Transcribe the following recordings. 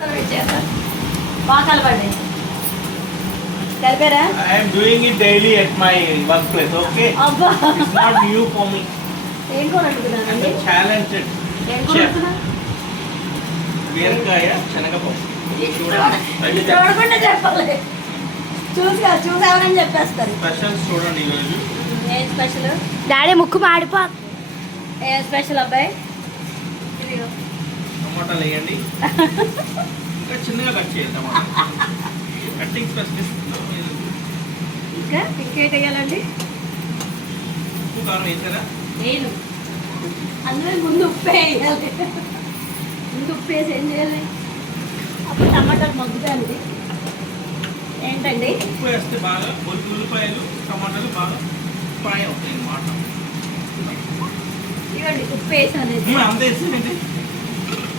I am doing it daily at my workplace. Okay. It's not new for me. I'm a talented chef. బీరకాయ శనగపప్పు చూసామని చెప్పేస్తారు. Specials చూడండి ఈరోజు. ఏం special? Daddy ముక్కు మాడిపో. ఏం స్పెషల్ అబ్బాయి? టమాటాలు వేయండి. ఇంకా చిన్నగా కట్ చేయాలి టమాటా. Cutting specialist. ఇంకా ఇంకేట్ వేయాలండి? ఉప్పు కారం వేసారా? నేను అందులో ముందు ఉప్పు వేయాలి. ముందు ఉప్పు వేసి ఏం చేయాలి? అప్పుడు టమాటాలు మగ్గుతాయండి. ఏంటండి? ఉప్పు వేస్తే బాగా ఉల్లిపాయలు టమాటాలు బాగా ఫ్రై అవుతాయి అన్నమాట. ఇవ్వండి ఉప్పు వేసాను. అంత వేసిందండి.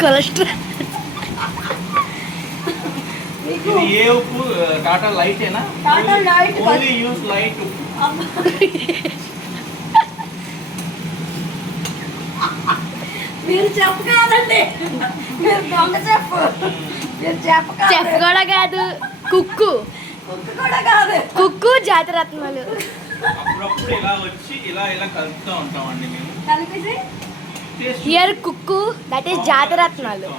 కొలెస్ట్రాల్. ఇది ఏ ఉప్పు? టాటా లైట్ ఏనా? Tata light. Only use light ఉప్పు. మీరు చెప్పు కాదండి, మీరు దొంగ చెప్పు. మీరు చెప్పు చెఫ్ కూడా కాదు, కుక్కు. కుక్కు కూడా కాదు, కుక్కు జాతిరత్నాలు. అప్పుడప్పుడు ఇలా వచ్చి ఇలా ఇలా కలుపుతూ ఉంటామండి మేము. కలిపేసి హియర్ కుక్కు, దట్ ఈస్ జాతిరత్నాలు.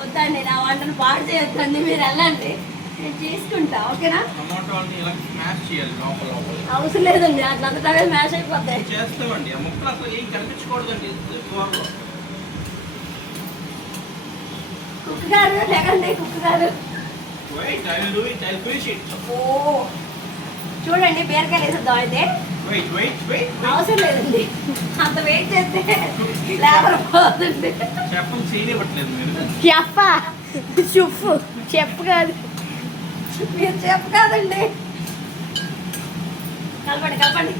వద్దండి, నా వంటను పాడు చేయొద్దండి. మీరు వెళ్ళండి, నేను చేసుకుంటా. ఓకేనా? టమాటోని ఇలా స్మాష్ చేయాలి లోపల లోపల. అవసరం లేదండి, అట్లంతటా మ్యాష్ అయిపోతాయి. చేస్తామండి. ఆ ముక్కలు అసలు ఏం కనిపించకూడదండి కూరలో. కుక్ గారు లేకండి, కుక్ గారు. Wait, I will do it. I'll finish it. ఓ చూడండి, బీరకాయలు వేసేద్దాం అయితే. Wait. అవసరం లేదండి, అంత వెయిట్ చేస్తే లేబర్ పోతుంది. చెప్పని చేయనివ్వట్లేదు మీరు. చెప్పా చెప్పు, చెప్పు కాదు. మీరు చెప్పు కాదండి. కలపండి.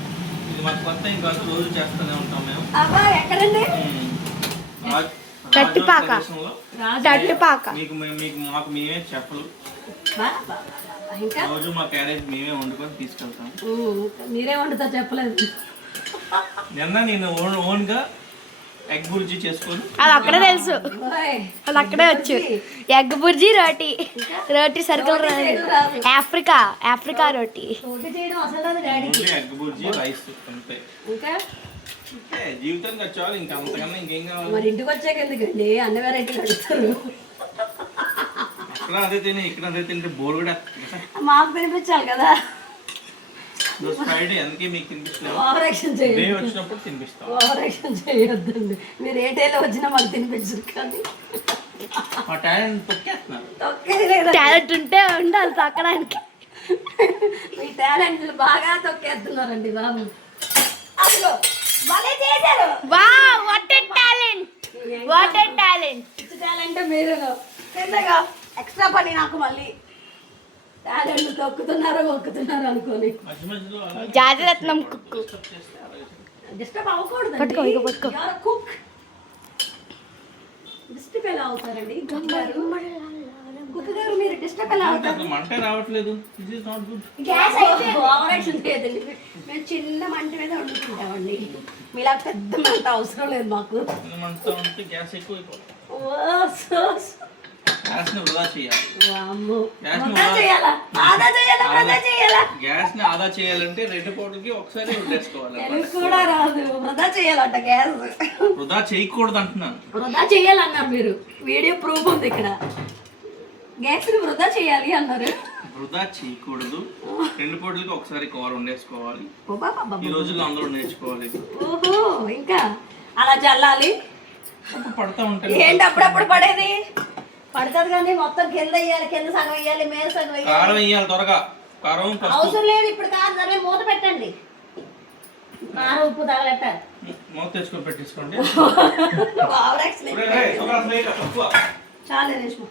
ఇది మాకు కొత్త ఏం కాదు, రోజు చేస్తూనే ఉంటాం మేము. అబ్బా ఎక్కడండి? తట్టిపాక. తట్టిపాక. మీకు మాకు మేమే చెప్పలు. ఇంకా రోజు మా క్యారేజ్ మేమే వండుకొని తీసుకెళ్తాం. మీరే వండుతా చెప్పలేదు. నిన్న నేను ఓన్గా ఎగ్ బుర్జీ చేసుకొని. అది అక్కడే తెలుసు, అది అక్కడే వచ్చు. ఎగ్ బుర్జీ రోటీ సర్కిల్ ఆఫ్రికా రోటీ. చేయడం అసలు డాడీకి. ఎగ్ బుర్జీ రైస్ అంతే. ఇంకా జీవితానికి వచ్చేవాళ్ళు ఇంకా అంతకన్నా ఇంకేం కావాలి. మరి ఇంటికి వచ్చాక ఎందుకండి అన్ని వెరైటీలు అడుగుతారు? అక్కడ అదే తిని ఇక్కడ అదే తింటే బోర్ కూడా. మాకు తినిపించాలి కదా. ఫ్రైడే అందుకే మీకు తినిపిస్తాను. ఓవర్ యాక్షన్ చేయండి. వచ్చినప్పుడు తినిపిస్తాం. ఓవర్ యాక్షన్ చేయొద్దండి. మీరు ఏ టైలో వచ్చినా మాకు తినిపించరు. కానీ మా టాలెంట్ తొక్కేస్తున్నారు. తొక్కేది లేదా? టాలెంట్ ఉంటే ఉండాలి తొక్కడానికి. మీ టాలెంట్ బాగా తొక్కేస్తున్నారండి బాబు. అదిగో భలే చేశారు. Wow, what a talent, what a talent. Talent మీరు కిందగా ఎక్స్ట్రా పని నాకు. మళ్ళీ టాలెంట్ మొక్కుతున్నారు అనుకోని. జాతిరత్నం కుక్కు. డిస్టర్బ్ అవ్వకూడదు. పట్టుకో. కుక్ డిస్టర్బ్ ఎలా అవుతారండి? కుక్ గారు మీరు డిస్టర్బ్ ఎలా అవుతారు? మంటే రావట్లేదు. గ్యాస్ అయితే ఓవర్ యాక్షన్ చేయదండి. మేము చిన్న మంట మీద వండుకుంటామండి. మీలా పెద్ద మంట అవసరం లేదు మాకు. గ్యాస్ ఎక్కువ గ్యాస్ ని ఆదా చేయాలంటే 2 పూటలకి ఒకసారి వండేసుకోవాలి. కూడా రాదు, వృధా చేయాలంట. గ్యాస్ వృధా చేయకూడదు అంటున్నాను. వృధా చేయాలన్నారు మీరు. వీడియో ప్రూఫ్ ఉంది ఇక్కడ. గ్యాస్ ని వృధా చేయాలి అన్నారు. వృధా చేయకూడదు. 2 పూటలకి ఒకసారి కూర వండేసుకోవాలి. ఈ రోజుల్లో అందరూ నేర్చుకోవాలి. ఓహో, ఇంకా అలా చల్లాలి. పడతా ఉంటాయి. ఏంటి అప్పుడప్పుడు పడేది? పడుతుంది కానీ మొత్తం కింద వేయాలి, కింద సగం వేయాలి, మీద సగం వేయాలి. కారం వేయాలి త్వరగా. కారం అవసరం లేదు ఇప్పుడు. కాదు సరే, మూత పెట్టండి. కారం ఉప్పు తగలెట్టాలి. మూత తెచ్చుకొని పెట్టేసుకోండి. చాలు రేష్మ.